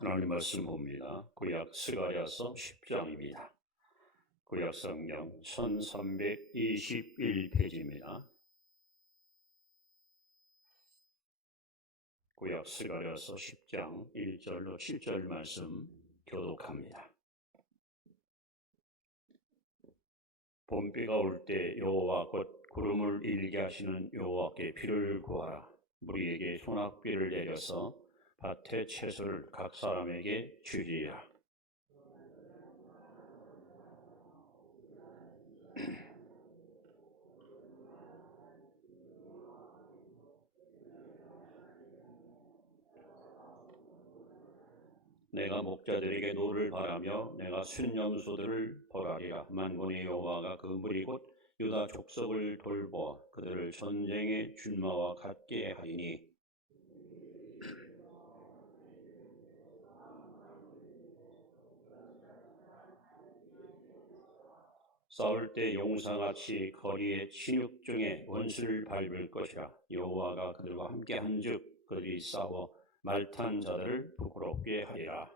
하나님 말씀 봅니다. 구약 스가랴서 10장입니다. 구약 성경 1321페이지입니다. 구약 스가랴서 10장 1절로 7절 말씀 교독합니다. 봄비가 올 때 여호와 곧 구름을 일게 하시는 여호와께 비를 구하라. 무리에게 소낙비를 내려서 밭의 채소를 각 사람에게 주리라. 내가 목자들에게 노를 바라며 내가 순념소들을 벌하리라. 만군의 여호와가 그 무리 곧 유다 족속을 돌보아 그들을 전쟁의 준마와 같게 하리니 싸울 때 용사같이 거리의 진흙 중에 원수를 밟을 것이라. 여호와가 그들과 함께 한즉 그들이 싸워 말탄 자들을 부끄럽게 하리라.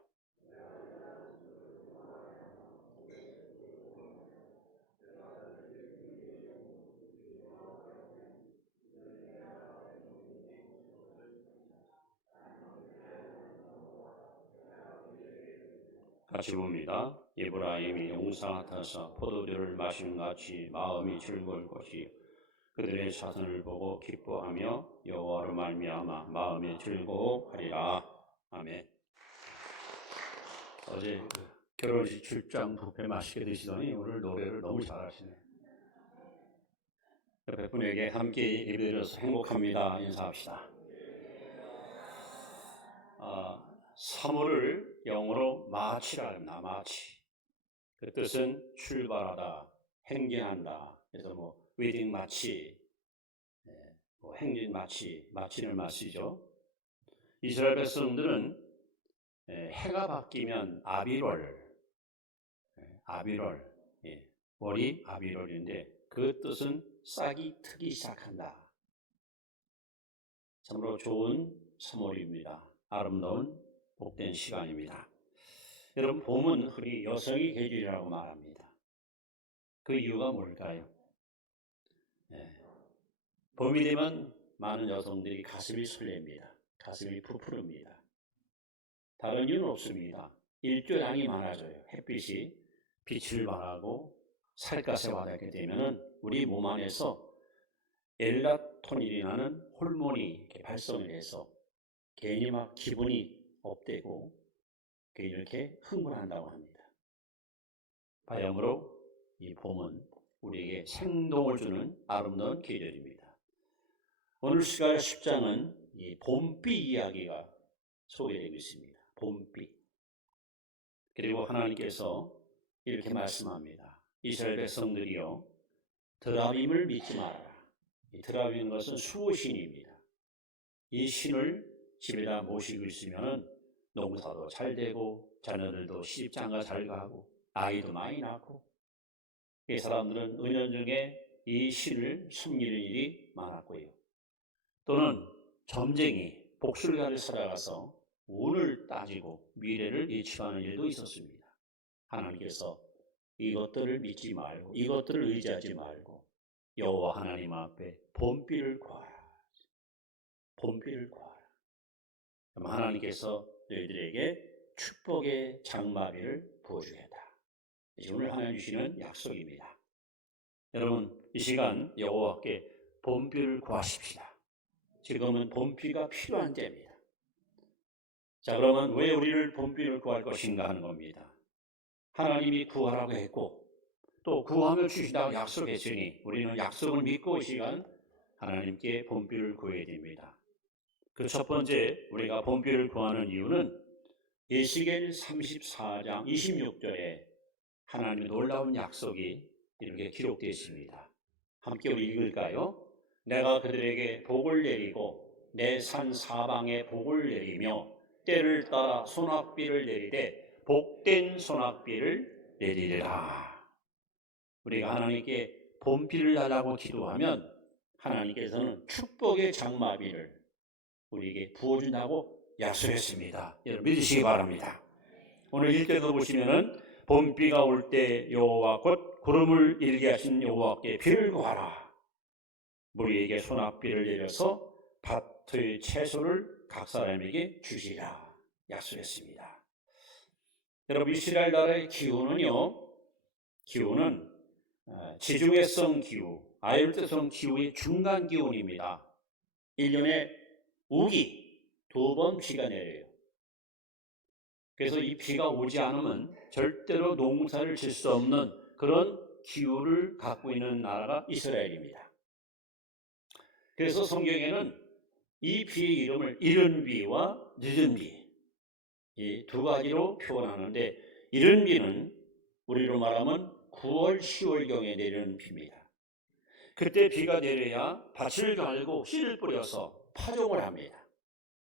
같이 봅니다. 에브라임이 용사 같아서 포도주를 마시는 같이 마음이 즐거울 것이 그들의 자손을 보고 기뻐하며 여호와로 말미암아 마음이 즐거워하리라. 아멘. 어제 결혼식 출장 뷔페 맛있게 드시더니 오늘 노래를 너무 잘하시네. 옆에 분에게 함께 예배드려서 행복합니다. 인사합시다. 사물을 영어로 마치라 합니다. 마치. 그 뜻은 출발하다, 행진한다. 그래서 웨딩 마치, 행진 마치, 마치는 마치죠. 이스라엘 백성들은 해가 바뀌면 아비롤, 월이 아비롤인데 그 뜻은 싹이 트기 시작한다. 참으로 좋은 3월입니다. 아름다운 복된 시간입니다. 여러분, 봄은 흔히 여성의 계절이라고 말합니다. 그 이유가 뭘까요? 봄이 되면 많은 여성들이 가슴이 설렙니다. 가슴이 부풀습니다. 다른 이유는 없습니다. 일조량이 많아져요. 햇빛이 빛을 발하고 살갗에 와닿게 되면 우리 몸 안에서 엘라토닌이라는 호르몬이 발성을 해서 괜히 막 기분이 업되고 이렇게 흥분한다고 합니다. 바야흐로 이 봄은 우리에게 생동을 주는 아름다운 계절입니다. 오늘 스가랴 10장은 이 봄비 이야기가 소개되고 있습니다. 봄비. 그리고 하나님께서 이렇게 말씀합니다. 이스라엘 백성들이여 드라빔을 믿지 말아라. 이 드라빔인 것은 수호신입니다. 이 신을 집에다 모시고 있으면 농사도 잘 되고 자녀들도 시집장가 잘 가고 아이도 많이 낳고 이 사람들은 은연중에 이 신을 숨기는 일이 많았고요. 또는 점쟁이, 복술가를 찾아가서 운을 따지고 미래를 예측하는 일도 있었습니다. 하나님께서 이것들을 믿지 말고 이것들을 의지하지 말고 여호와 하나님 앞에 봄비를 구하라. 봄비를 구하라. 하나님께서 너희들에게 축복의 장마비를 부어주겠다. 오늘 하나님 주시는 약속입니다. 여러분, 이 시간 여호와께 봄비를 구하십시다. 지금은 봄비가 필요한 때입니다. 자, 그러면 왜 우리를 봄비를 구할 것인가 하는 겁니다. 하나님이 구하라고 했고 또 구하면 주시다고 약속했으니 우리는 약속을 믿고 이 시간 하나님께 봄비를 구해야 됩니다. 그 첫 번째 우리가 봄비를 구하는 이유는 에스겔 34장 26절에 하나님의 놀라운 약속이 이렇게 기록되어 있습니다. 함께 우리 읽을까요? 내가 그들에게 복을 내리고 내 산 사방에 복을 내리며 때를 따라 소낙비를 내리되 복된 소낙비를 내리리라. 우리가 하나님께 봄비를 달라고 기도하면 하나님께서는 축복의 장마비를 우리에게 부어준다고 약속했습니다. 여러분 믿으시기 바랍니다. 오늘 1절도 보시면은 봄비가 올 때 여호와 곧 구름을 일게 하신 여호와께 비를 구하라. 무리에게 소낙비를 내려서 밭의 채소를 각 사람에게 주시라 약속했습니다. 여러분 이스라엘 나라의 기후는 지중해성 기후, 아열대성 기후의 중간 기온입니다. 1년에 우기 2번 비가 내려요. 그래서 이 비가 오지 않으면 절대로 농사를 질 수 없는 그런 기후를 갖고 있는 나라가 이스라엘입니다. 그래서 성경에는 이 비의 이름을 이른 비와 늦은 비, 이 두 가지로 표현하는데, 이른 비는 우리로 말하면 9월, 10월경에 내리는 비입니다. 그때 비가 내려야 밭을 갈고 씨를 뿌려서 파종을 합니다.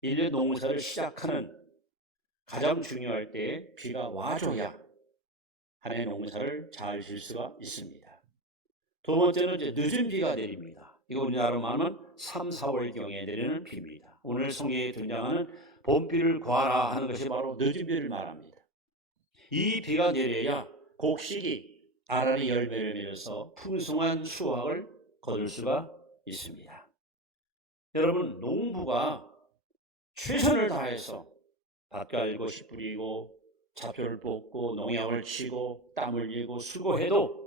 1년 농사를 시작하는 가장 중요할 때 비가 와줘야 한 해 농사를 잘 질 수가 있습니다. 두 번째는 이제 늦은 비가 내립니다. 이거 우리나라로 말하면 3, 4월경에 내리는 비입니다. 오늘 성경에 등장하는 봄비를 구하라 하는 것이 바로 늦은 비를 말합니다. 이 비가 내려야 곡식이 알알이 열매를 맺어서 풍성한 수확을 거둘 수가 있습니다. 여러분, 농부가 최선을 다해서 밭 갈고 씨 뿌리고 잡초를 뽑고 농약을 치고 땀 흘리고 수고해도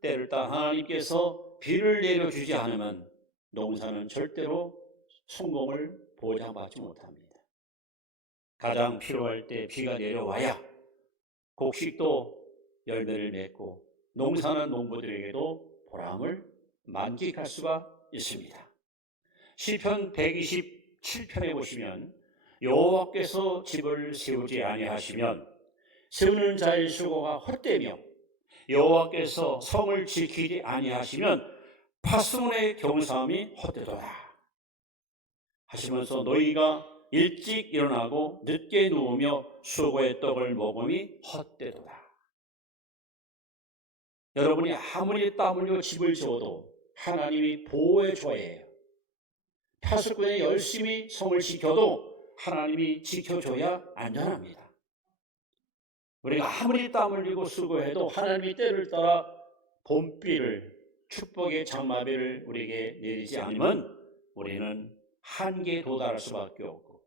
때를 따라 하나님께서 비를 내려주지 않으면 농사는 절대로 성공을 보장받지 못합니다. 가장 필요할 때 비가 내려와야 곡식도 열매를 맺고 농사는 농부들에게도 보람을 만끽할 수가 있습니다. 시편 127편에 보시면 여호와께서 집을 세우지 아니하시면 세우는 자의 수고가 헛되며 여호와께서 성을 지키지 아니하시면 파수꾼의 경사함이 헛되도다 하시면서 너희가 일찍 일어나고 늦게 누우며 수고의 떡을 먹음이 헛되도다. 여러분이 아무리 땀 흘리고 집을 지어도 하나님이 보호해 줘야 해요. 파수꾼이 열심히 성을 지켜도 하나님이 지켜줘야 안전합니다. 우리가 아무리 땀 흘리고 수고해도 하나님이 때를 따라 봄비를, 축복의 장마비를 우리에게 내리지 않으면 우리는 한계에 도달할 수밖에 없고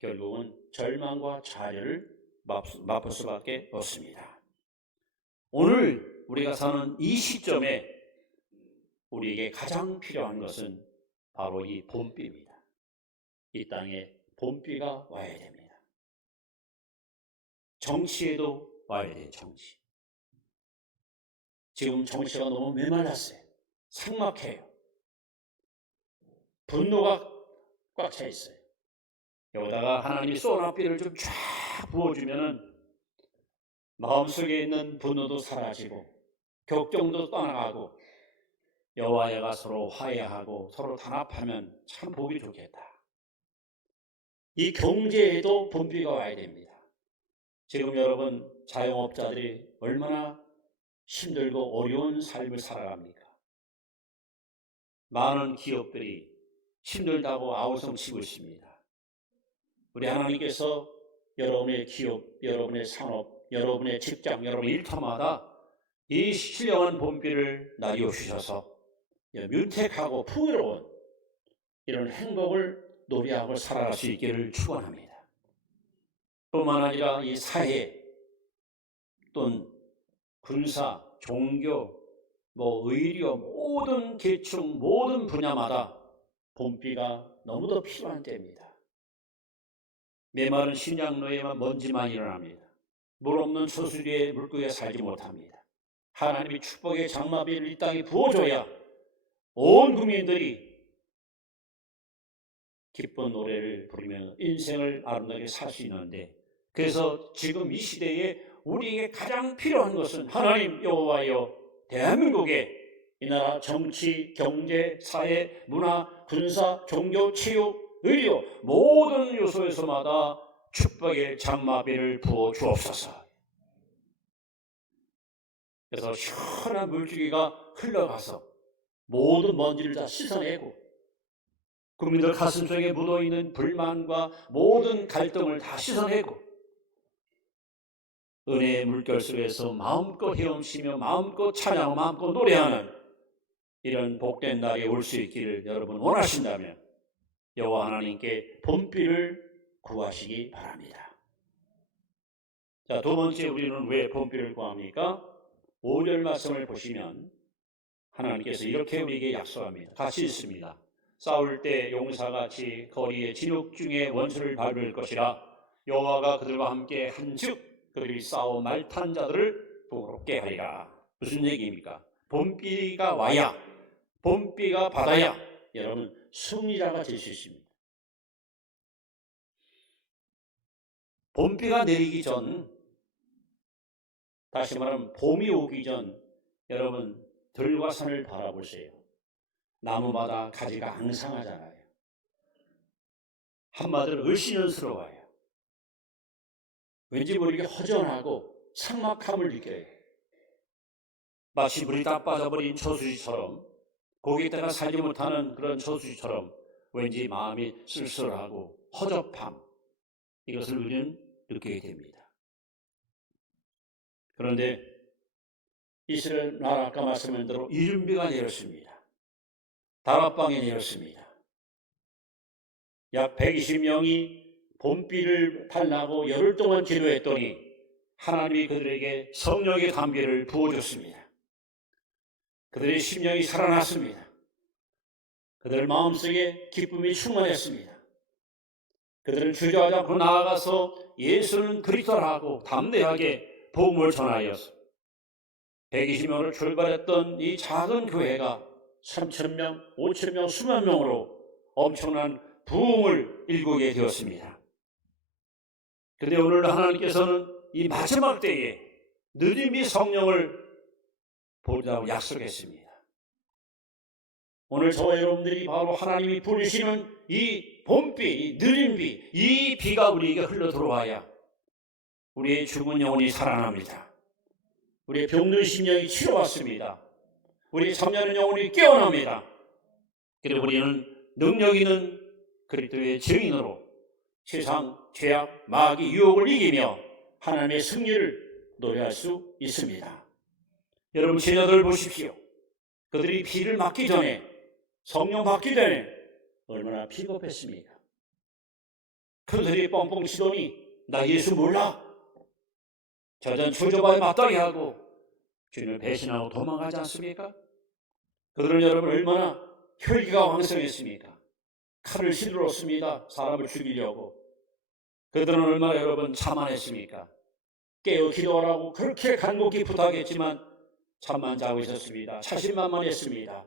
결국은 절망과 좌절을 맛볼 수밖에 없습니다. 오늘 우리가 사는 이 시점에 우리에게 가장 필요한 것은 바로 이 봄비입니다. 이 땅에 봄비가 와야 됩니다. 정치에도 와야 돼요. 정치. 지금 정치가 너무 메말랐어요. 삭막해요. 분노가 꽉 차 있어요. 여기다가 하나님이 소낙비를 좀 쫙 부어주면은 마음속에 있는 분노도 사라지고 격정도 떠나가고 여호와가 서로 화해하고 서로 단합하면 참 보기 좋겠다. 이 경제에도 봄비가 와야 됩니다. 지금 여러분 자영업자들이 얼마나 힘들고 어려운 삶을 살아갑니까? 많은 기업들이 힘들다고 아우성치고 있습니다. 우리 하나님께서 여러분의 기업, 여러분의 산업, 여러분의 직장, 여러분의 일터마다 이 신령한 봄비를 나뉘어 주셔서 윤택하고 풍요로운 이런 행복을 노래하고 살아갈 수 있기를 축원합니다. 뿐만 아니라 이 사회 또는 군사, 종교, 의료 모든 계층 모든 분야마다 봄비가 너무도 필요한 때입니다. 메마른 신양로에만 먼지만 일어납니다. 물 없는 소수리에 물고기가 살지 못합니다. 하나님의 축복의 장마비를 이 땅에 부어줘야 온 국민들이 기쁜 노래를 부르며 인생을 아름답게 살 수 있는데, 그래서 지금 이 시대에 우리에게 가장 필요한 것은 하나님 여호와여, 대한민국의 이 나라 정치, 경제, 사회, 문화, 군사, 종교, 체육, 의료 모든 요소에서마다 축복의 장마비를 부어 주옵소서. 그래서 시원한 물줄기가 흘러가서 모든 먼지를 다 씻어내고 국민들 가슴속에 묻어있는 불만과 모든 갈등을 다 씻어내고 은혜의 물결 속에서 마음껏 헤엄치며 마음껏 찬양하고 마음껏 노래하는 이런 복된 날이 올 수 있기를 여러분 원하신다면 여호와 하나님께 봄비를 구하시기 바랍니다. 자, 두 번째 우리는 왜 봄비를 구합니까? 5절 말씀을 보시면 하나님께서 이렇게 우리에게 약속합니다. 같이 읽습니다. 싸울 때 용사같이 거리의 진흙 중에 원수를 밟을 것이라. 여호와가 그들과 함께 한즉 그들이 싸워 말탄 자들을 부끄럽게 하리라. 무슨 얘기입니까? 봄비가 와야, 봄비가 받아야 여러분 승리자가 될 수 있습니다. 봄비가 내리기 전, 다시 말하면 봄이 오기 전 여러분 들과 산을 바라보세요. 나무마다 가지가 앙상하잖아요. 한마디로 을씨년스러워요. 왠지 모르게 허전하고 삭막함을 느껴요. 마치 물이 다 빠져버린 저수지처럼, 거기에다가 살지 못하는 그런 저수지처럼 왠지 마음이 쓸쓸하고 허접함, 이것을 우리는 느끼게 됩니다. 그런데 이스라엘 나라 아까 말씀한 대로 이른비가 내렸습니다. 다락방에 내렸습니다. 약 120명이 봄비를 달라고 열흘 동안 기도했더니 하나님이 그들에게 성령의 감기를 부어줬습니다. 그들의 심령이 살아났습니다. 그들 마음속에 기쁨이 충만했습니다. 그들은 주저하지 않고 나아가서 예수는 그리스도라고 담대하게 복음을 전하였어. 120명을 출발했던 이 작은 교회가 3,000명, 5,000명, 수만 명으로 엄청난 부흥을 일구게 되었습니다. 그런데 오늘 하나님께서는 이 마지막 때에 느림이 성령을 보자고 약속했습니다. 오늘 저와 여러분들이 바로 하나님이 부르시는 이 봄비, 이 느림비, 이 비가 우리에게 흘러 들어와야 우리의 죽은 영혼이 살아납니다. 우리의 병든 심령이 치료받습니다. 우리 잠자는 영혼이 깨어납니다. 그리고 우리는 능력 있는 그리스도의 증인으로 세상, 죄악, 마귀, 유혹을 이기며 하나님의 승리를 노래할 수 있습니다. 여러분 제자들 보십시오. 그들이 비를 맞기 전에, 성령 받기 전에 얼마나 비겁했습니까? 그들이 뻥뻥 치더니 나 예수 몰라? 저전 초조바에 맞다리 하고 주님을 배신하고 도망가지 않습니까? 그들은 여러분 얼마나 혈기가 왕성했습니까? 칼을 휘둘렀습니다. 사람을 죽이려고. 그들은 얼마나 여러분 자만했습니까? 깨어 기도하라고 그렇게 간곡히 부탁했지만 잠만 자고 있었습니다. 자신만만했습니다.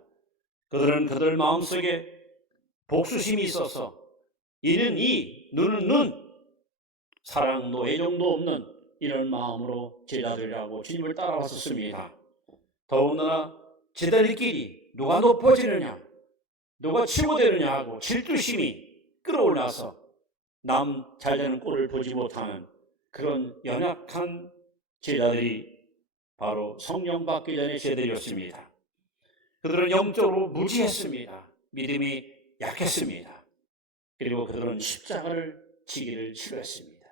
그들은 그들 마음속에 복수심이 있어서 이는 이, 눈은 눈, 사랑도 애정도 없는 이런 마음으로 제자들이라고 주님을 따라왔었습니다. 더군다나 제자들끼리 누가 높아지느냐, 누가 치고되느냐 하고 질투심이 끌어올라서 남 잘되는 꼴을 보지 못하는 그런 연약한 제자들이 바로 성령 받기 전의 제자들이었습니다. 그들은 영적으로 무지했습니다. 믿음이 약했습니다. 그리고 그들은 십자가를 지기를 싫어했습니다.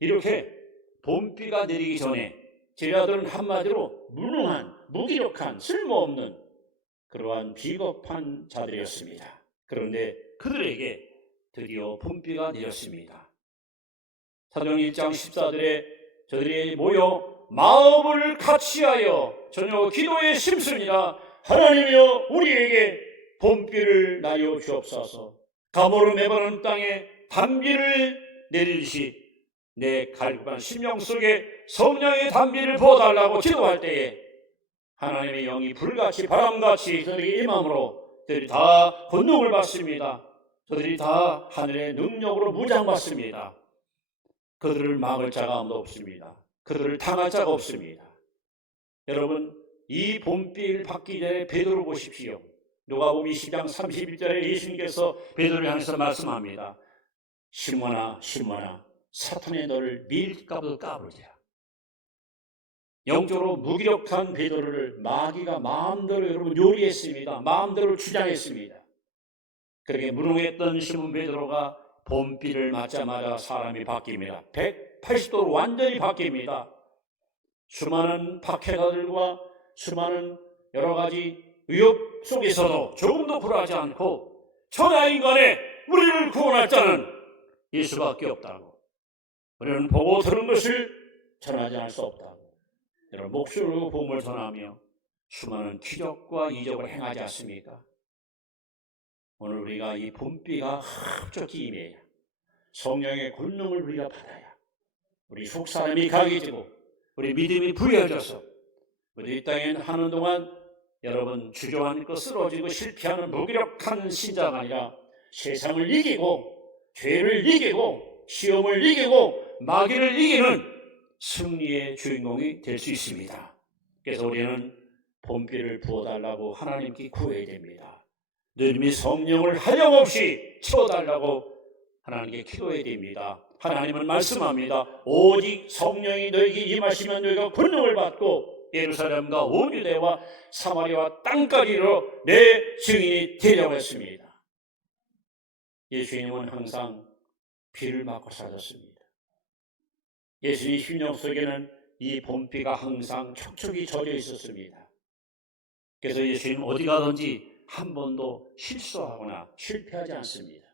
이렇게 봄비가 내리기 전에 제자들은 한마디로 무능한, 무기력한, 쓸모없는 그러한 비겁한 자들이었습니다. 그런데 그들에게 드디어 봄비가 내렸습니다. 사도행 1장 14절에 저들이 모여 마음을 같이하여 저녁 기도에 심습니다. 하나님이여 우리에게 봄비를 나여 주옵소서. 가모로 메마른 땅에 단비를 내리듯이 내 갈급한 심령 속에 성령의 단비를 부어달라고 기도할 때에 하나님의 영이 불같이 바람같이 그들에게 임함으로 그들이 다 권능을 받습니다. 그들이 다 하늘의 능력으로 무장받습니다. 그들을 막을 자가 아무도 없습니다. 그들을 당할 자가 없습니다. 여러분 이 봄비를 받기 전에 베드로 보십시오. 누가복음 20장 31절에 예수님께서 베드로를 향해서 말씀합니다. 시몬아 시몬아 사탄의 너를 밀가루 까불자. 영적으로 무기력한 베드로를 마귀가 마음대로 여러분 요리했습니다. 마음대로 주장했습니다. 그렇게 무능했던 시몬 베드로가 봄비를 맞자마자 사람이 바뀝니다. 180도로 완전히 바뀝니다. 수많은 박해자들과 수많은 여러 가지 위협 속에서도 조금도 굴하지 않고 천하인간의 우리를 구원할 자는 예수밖에 없다고, 우리는 보고 들은 것을 전하지 않을 수 없다고, 여러분 목숨으로 복음을 전하며 수많은 기적과 이적을 행하지 않습니까? 오늘 우리가 이 봄비가 흡족히 임해야 성령의 권능을 우리가 받아야 우리 속사람이 강해지고 우리 믿음이 부여져서 우리 이 땅에 하는 동안 여러분 주저앉고 쓰러지고 실패하는 무기력한 신자가 아니라 세상을 이기고 죄를 이기고 시험을 이기고 마귀를 이기는 승리의 주인공이 될 수 있습니다. 그래서 우리는 봄비를 부어달라고 하나님께 구해야 됩니다. 너희들이 성령을 한량없이 채워달라고 하나님께 기도해야 됩니다. 하나님은 말씀합니다. 오직 성령이 너에게 임하시면 너희가 권능을 받고 예루살렘과 온 유대와 사마리아와 땅까지로 내 증인이 되려고 했습니다. 예수님은 항상 비를 맞고 사셨습니다. 예수님 심령 속에는 이 봄비가 항상 촉촉이 젖어 있었습니다. 그래서 예수님은 어디 가든지 한 번도 실수하거나 실패하지 않습니다.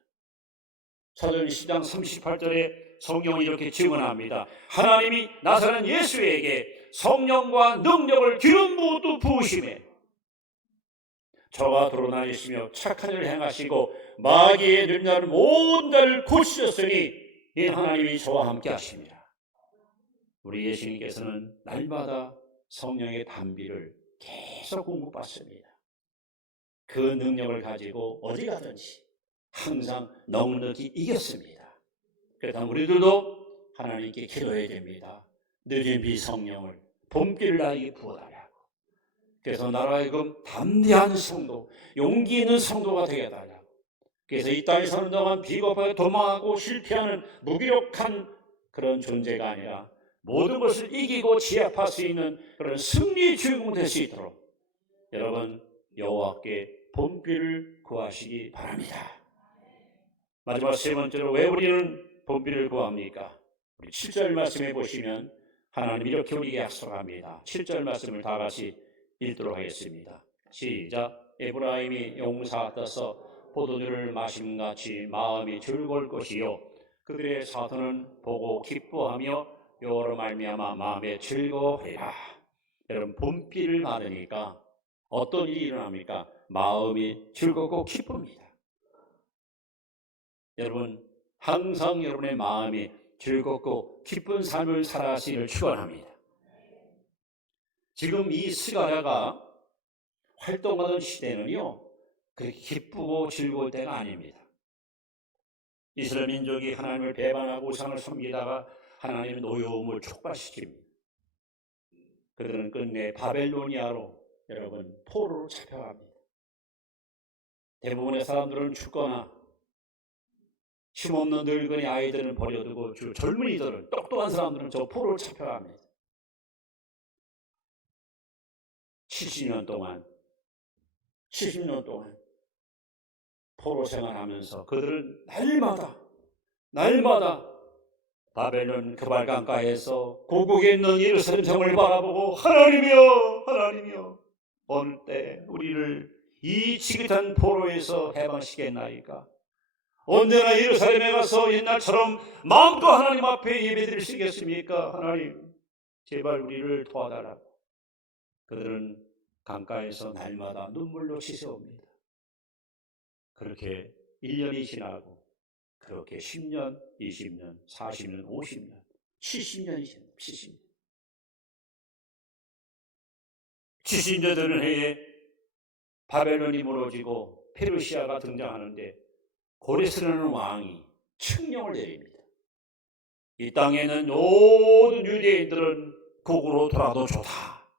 사도행전 10장 38절에 성경은 이렇게 증언합니다. 하나님이 나사렛 예수에게 성령과 능력을 기름 부어 부으시매 저가 돌아다니시며 착한 일을 행하시고 마귀의 능력을 모든 자를 고치셨으니 이 하나님이 저와 함께 하십니다. 우리 예수님께서는 날마다 성령의 단비를 계속 공급받습니다. 그 능력을 가지고 어디 가든지 항상 넉넉히 이겼습니다. 그래서 우리들도 하나님께 기도해야 됩니다. 늦은 비 성령을 봄비를 나에게 부어달라고. 그래서 나로 하여금 담대한 성도, 용기 있는 성도가 되게 해달라고. 그래서 이 땅에 사는 동안 비겁하게 도망하고 실패하는 무기력한 그런 존재가 아니라 모든 것을 이기고 지압할 수 있는 그런 승리의 주인공 될 수 있도록 여러분 여호와께 봄비를 구하시기 바랍니다. 마지막 세 번째로 왜 우리는 봄비를 구합니까? 우리 7절 말씀해 보시면 하나님 이렇게 우리에게 약속합니다. 7절 말씀을 다 같이 읽도록 하겠습니다. 시작. 에브라임이 용사 떠서 포도주를 마심같이 마음이 즐거울 것이요 그들의 사도는 보고 기뻐하며 여호와로 말미암아 마음에 즐거워해라. 여러분 봄비를 받으니까 어떤 일이 일어납니까? 마음이 즐겁고 기쁩니다. 여러분 항상 여러분의 마음이 즐겁고 기쁜 삶을 살아가시기를 축원합니다. 지금 이 스가랴가 활동하던 시대는요 그렇게 기쁘고 즐거울 때가 아닙니다. 이스라엘 민족이 하나님을 배반하고 우상을 섬기다가 하나님의 노여움을 촉발시킵니다. 그들은 끝내 바벨로니아로 여러분 포로로 잡혀갑니다. 대부분의 사람들은 죽거나 힘없는 늙은이 아이들은 버려두고 주로 젊은이들은 똑똑한 사람들은 저 포로를 잡혀갑니다. 70년 동안 포로 생활하면서 그들은 날마다 바벨론 그발강가에서 고국에 있는 예루살렘 성을 바라보고 하나님이여 어느 때 우리를 이 지긋한 포로에서 해방시켰나이까? 언제나 예루살렘에 가서 옛날처럼 마음껏 하나님 앞에 예배드릴 수 있겠습니까? 하나님 제발 우리를 도와달라고. 그들은 강가에서 날마다 눈물로 씻어옵니다. 그렇게 1년이 지나고 그렇게 10년, 20년, 40년, 50년, 70년이 지납니다. 70년. 70년 되는 해에 바벨론이 무너지고 페르시아가 등장하는데 고레스라는 왕이 칙령을 내립니다. 이 땅에는 모든 유대인들은 고국으로 돌아도 좋다.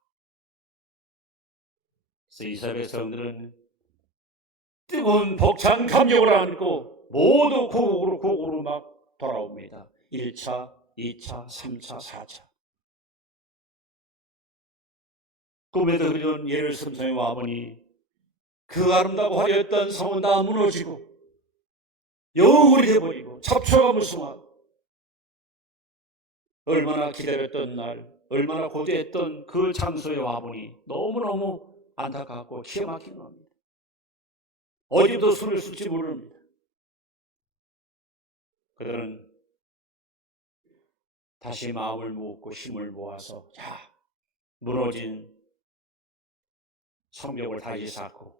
그래서 이스라엘 백성들은 뜨거운 벅찬 감격을 안고 모두 고국으로 막 돌아옵니다. 1차, 2차, 3차, 4차. 꿈에도 그리던 예루살렘 성에 와보니 그 아름다고 화려했던 성은 다 무너지고 영웅이 되어버리고 잡초가 무성하고 얼마나 기다렸던 날, 얼마나 고대했던 그 장소에 와보니 너무너무 안타깝고 기가 막힌 겁니다. 어디부터 손을 쓸지 모릅니다. 그들은 다시 마음을 모으고 힘을 모아서 무너진 성벽을 다시 쌓고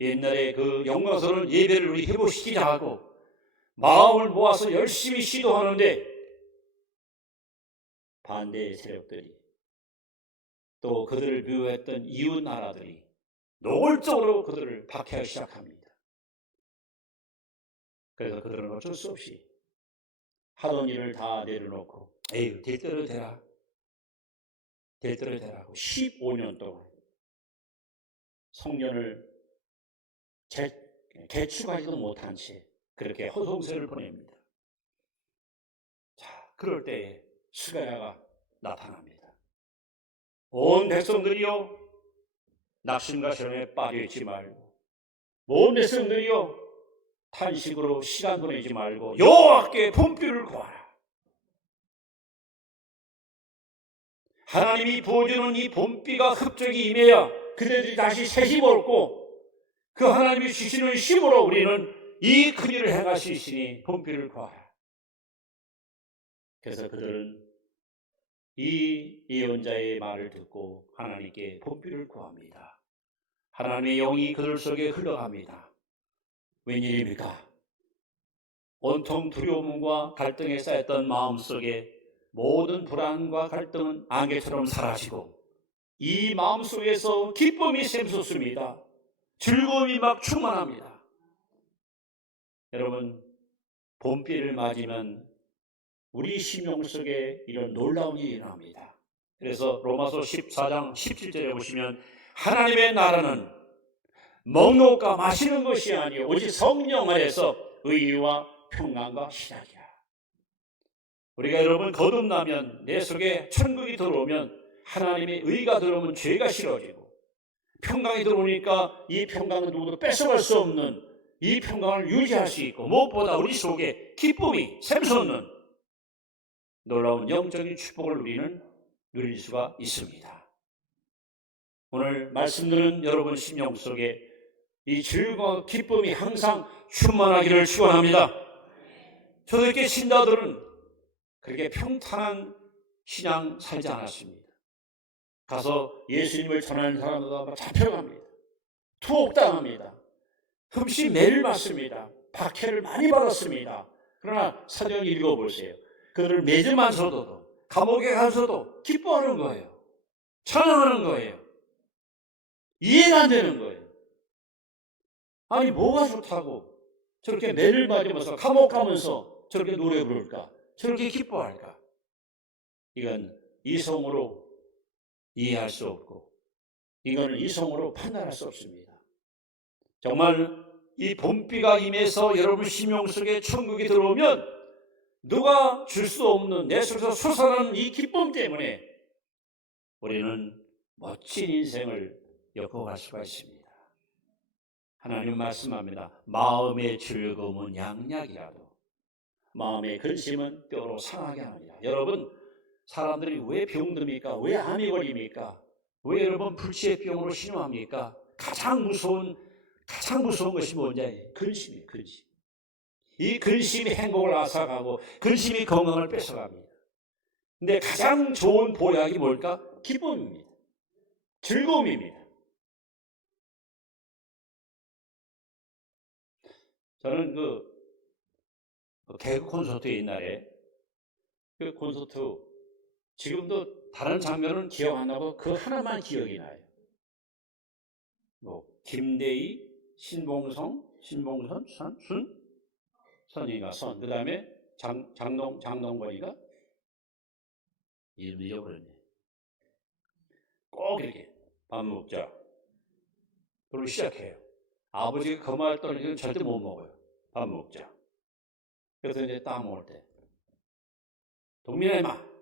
옛날에 그 영광스러운 예배를 우리 회복시키자 하고 마음을 모아서 열심히 시도하는데 반대의 세력들이 또 그들을 미워했던 이웃 나라들이 노골적으로 그들을 박해하기 시작합니다. 그래서 그들은 어쩔 수 없이 하던 일을 다 내려놓고 에휴 될 대로 되라, 될 대로 되라고 15년 동안 성년을 개축하지도 못한 채 그렇게 허송세를 보냅니다. 자, 그럴 때에 스가랴가 나타납니다. 온 백성들이여 낙심과 시험에 빠져있지 말고 온 백성들이여 탄식으로 시간 보내지 말고 여호와께 본필을 구하라. 하나님이 부어주는 이 봄비가 흡족히 임해야 그들이 다시 새 힘을 얻고 그 하나님이 주시는 힘으로 우리는 이 큰 일을 행할 수 있으니 봄비를 구하라. 그래서 그들은 이 예언자의 말을 듣고 하나님께 봄비를 구합니다. 하나님의 영이 그들 속에 흘러갑니다. 웬일입니까? 온통 두려움과 갈등에 쌓였던 마음속에 모든 불안과 갈등은 안개처럼 사라지고 이 마음속에서 기쁨이 샘솟습니다. 즐거움이 막 충만합니다. 여러분, 봄비를 맞으면 우리 심령 속에 이런 놀라운 일이 일어납니다. 그래서 로마서 14장 17절에 보시면 하나님의 나라는 먹는 것과 마시는 것이 아니요 오직 성령 안에서 의와 평강과 희락이라. 우리가 여러분 거듭나면 내 속에 천국이 들어오면 하나님의 의가 들어오면 죄가 싫어지고 평강이 들어오니까 이 평강은 누구도 뺏어갈 수 없는 이 평강을 유지할 수 있고 무엇보다 우리 속에 기쁨이 샘솟는 놀라운 영적인 축복을 우리는 누릴 수가 있습니다. 오늘 말씀들은 여러분 심령 속에 이 즐거운 기쁨이 항상 충만하기를 축원합니다. 초대교회 신자들은 그렇게 평탄한 신앙 살지 않았습니다. 가서 예수님을 전하는 사람들과 잡혀갑니다. 투옥당합니다. 흠씨 매를 맞습니다. 박해를 많이 받았습니다. 그러나 사전 읽어보세요. 그들을 매점하면서도 감옥에 가서도 기뻐하는 거예요. 찬양하는 거예요. 이해가 안 되는 거예요. 아니 뭐가 좋다고 저렇게 매를 맞으면서 감옥 가면서 저렇게 노래 부를까? 저렇게 기뻐할까? 이건 이성으로 이해할 수 없고 이거는 이성으로 판단할 수 없습니다. 정말 이 봄비가 임해서 여러분 심령 속에 천국이 들어오면 누가 줄 수 없는 내 속에서 솟아나는 이 기쁨 때문에 우리는 멋진 인생을 엮어갈 수가 있습니다. 하나님 말씀합니다. 마음의 즐거움은 양약이라도 마음의 근심은 뼈로 상하게 합니다. 여러분 사람들이 왜 병듭니까? 왜 암이 걸립니까? 왜 여러분 불치의 병으로 신음합니까? 가장 무서운 것이 뭔지 근심이에요. 근심. 이 근심이 행복을 앗아가고 근심이 건강을 뺏어갑니다. 근데 가장 좋은 보약이 뭘까? 기쁨입니다. 즐거움입니다. 저는 그 개그 콘서트 옛날에 그 콘서트 지금도 다른 장면은 기억 안 나고 그 하나만 기억이 나요. 뭐 김대희, 신봉선, 선이가 선. 그 다음에 장동건이가 이름 잊어버렸네. 꼭 이렇게 밥 먹자. 그리고 시작해요. 아버지가 거말 떨어지면 절대 못 먹어요. 밥 먹자. 그래서 이제 딱 먹을 때 동민아 임마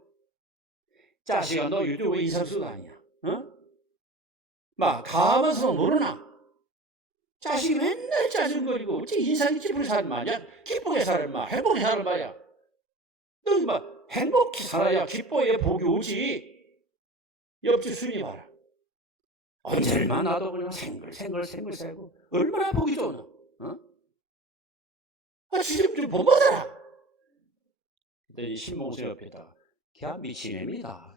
자식아 너 요즘 왜 이상수가 아니야? 어? 막 가면서 모르나? 자식이 맨날 짜증거리고 어째 인상이 기쁘게 사는 마냐? 기쁘게 살을 마, 행복하게 살을 마야. 너 인마 행복히 살아야 기뻐야 복이 오지. 옆집 순이 봐라. 언제를 만나도 그냥 생글 살고 얼마나 복이 좋노? 어? 지금 좀 본거잖아. 그때 신봉수 옆에다 걔 미친 애입니다.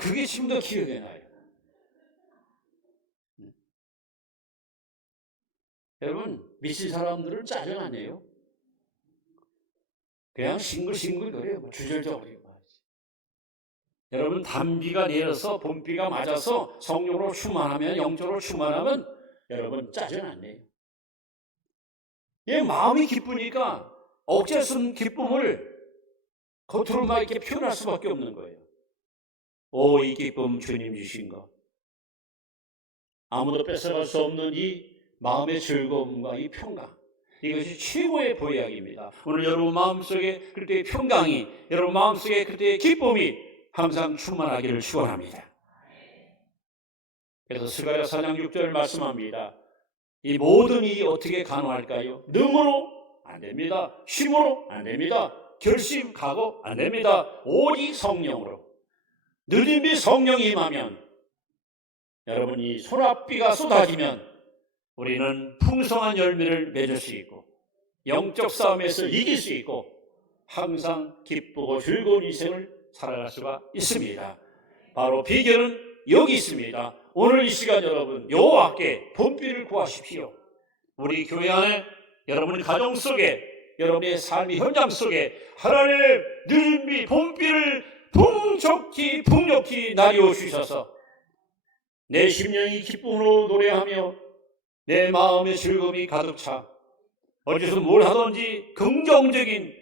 그게 지금도 기억이 나요. 여러분, 미친 사람들은 짜증 안 내요. 그냥 싱글싱글 거려요. 주절적으로. 여러분, 단비가 내려서 봄비가 맞아서 성령으로 충만하면, 영적으로 충만하면 여러분 짜증 안 내요. 마음이 기쁘니까 억제할 수 없는 기쁨을 겉으로 막 이렇게 표현할 수밖에 없는 거예요. 오, 이 기쁨 주님 주신 것. 아무도 뺏어갈 수 없는 이 마음의 즐거움과 이 평강. 이것이 최고의 보약입니다. 오늘 여러분 마음속에 그때의 평강이, 여러분 마음속에 그때의 기쁨이 항상 충만하기를 축원합니다. 그래서 스가랴 4장 6절 말씀합니다. 이 모든 일이 어떻게 가능할까요? 능으로 안 됩니다. 힘으로 안 됩니다. 결심, 각오 안 됩니다. 오직 성령으로. 느림비 성령이 임하면, 여러분이 소낙비가 쏟아지면 우리는 풍성한 열매를 맺을 수 있고 영적 싸움에서 이길 수 있고 항상 기쁘고 즐거운 인생을 살아갈 수가 있습니다. 바로 비결은 여기 있습니다. 오늘 이 시간 여러분 여호와께 봄비를 구하십시오. 우리 교회 안에, 여러분의 가정 속에, 여러분의 삶의 현장 속에 하나님의 느림비 봄비를 풍족히 나리워 주셔서 내 심령이 기쁨으로 노래하며 내 마음의 즐거움이 가득 차 어디서 뭘 하든지 긍정적인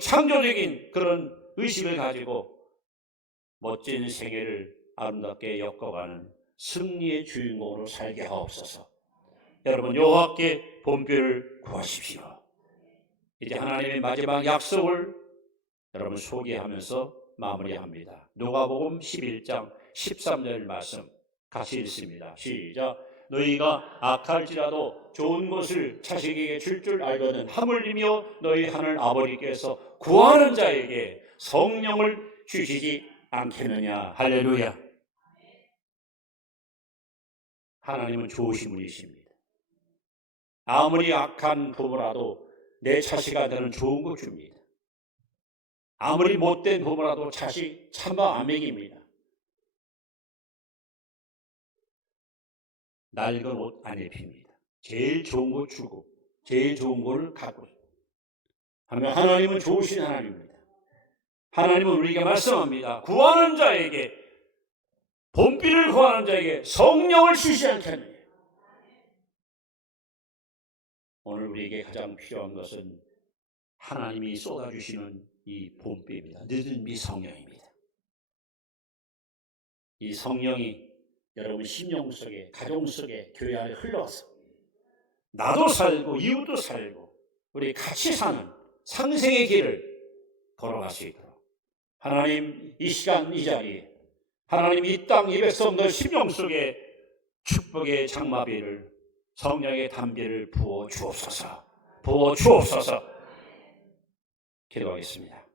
창조적인 그런 의식을 가지고 멋진 생애를 아름답게 엮어가는 승리의 주인공으로 살게 하옵소서. 여러분 여호와께 봄비를 구하십시오. 이제 하나님의 마지막 약속을 여러분 소개하면서 마무리합니다. 누가복음 11장 13절 말씀 같이 읽습니다. 시작. 너희가 악할지라도 좋은 것을 자식에게 줄 줄 알거든 하물리며 너희 하늘 아버지께서 구하는 자에게 성령을 주시지 않겠느냐. 할렐루야. 하나님은 좋으신 분이십니다. 아무리 악한 부모라도 내 자식한테는 좋은 거 줍니다. 아무리 못된 부모라도 자식 참아 안 먹입니다. 낡은 옷 안 입힙니다. 제일 좋은 거 주고 제일 좋은 걸 갖고 하면 하나님은 좋으신 하나님입니다. 하나님은 우리에게 말씀합니다. 구하는 자에게, 봄비를 구하는 자에게 성령을 주시지 않겠느냐. 오늘 우리에게 가장 필요한 것은 하나님이 쏟아주시는 이 봄비입니다. 느림비 성령입니다. 이 성령이 여러분 심령 속에, 가정 속에, 교회 안에 흘러와서 나도 살고 이웃도 살고 우리 같이 사는 상생의 길을 걸어갈 수 있도록 하나님 이 시간 이 자리에 하나님 이 땅 이 백성들 심령 속에 축복의 장마비를, 성령의 담비를 부어 주옵소서. 기도하겠습니다.